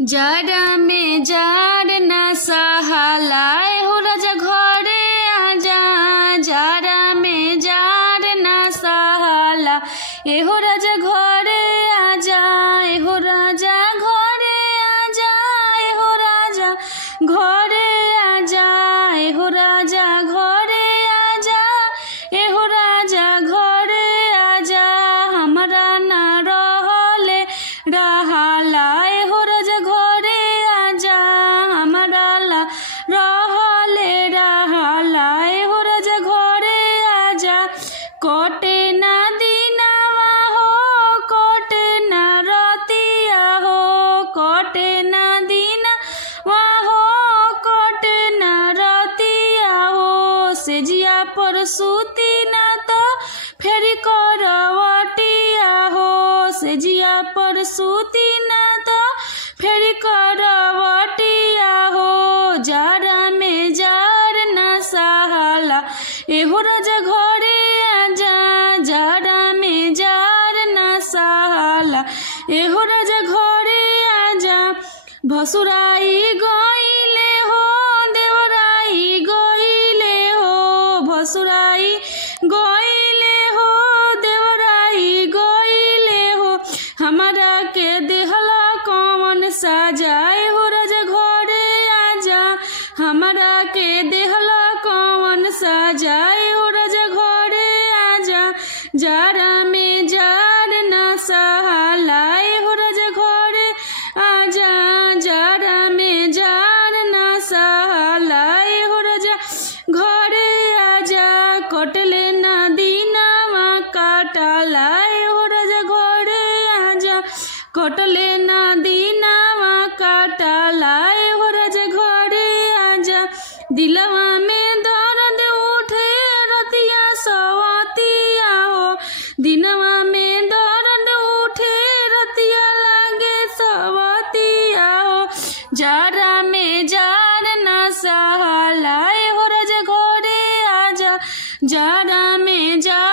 जाड़ा में जाड़ ना सहालाए हो राजा घरे आजा। जाड़ा में जाड़ ना सहाला ए हो राजा घरे आजा। ए हो राजा घरे आजा। ए हो राजा घरे आजा। ए हो राजा घरे आजा। ए हो राजा घरे आजा। हमारा ना रहले रहाला ए हो राजा घरे आजा। हमारा ला रहले रहाला ए हो राजा घरे आजा। कोटे ना दिनवा हो कोटे ना रतिया हो। कोटे ना दिनवा हो कोटे ना रतिया हो। सेजिया पर सूती ना तो फेरी करवटिया हो। सेजिया पर सूती ना तो फेरी करवटिया हो। जाड़ा में जाड़ ना सहाला ए हो राजा घरे आजा। जाड़ा में जाड़ ना सहाला ए हो राजा घरे आजा। भसुराई गईले हो देवराई गईले हो। भसुराई गईले हो देवराई गईले हो। हमारा के देहला कौन साजाए हो राजा घरे आजा। हमारा के देहला कौन साजाए हो राजा घरे आजा। जाड़ा में जाड़ ना सहाला ए हो राजा घरे आजा। जाड़ा में जाड़ ना सहाला ए हो राजा घरे आजा। कटले ना दिनवा काटला ए हो राजा घरे आजा। कटले ना दिनवा काटला ए हो राजा घरे आजा। दिलवा में दर्द उठे रतिया सवतिया हो। दिनवा में दर्द उठे रतिया लागे सवतिया हो। जाड़ा में जाड़ ना सहाला ए हो राजा घरे आजा। जाड़ा में जाड़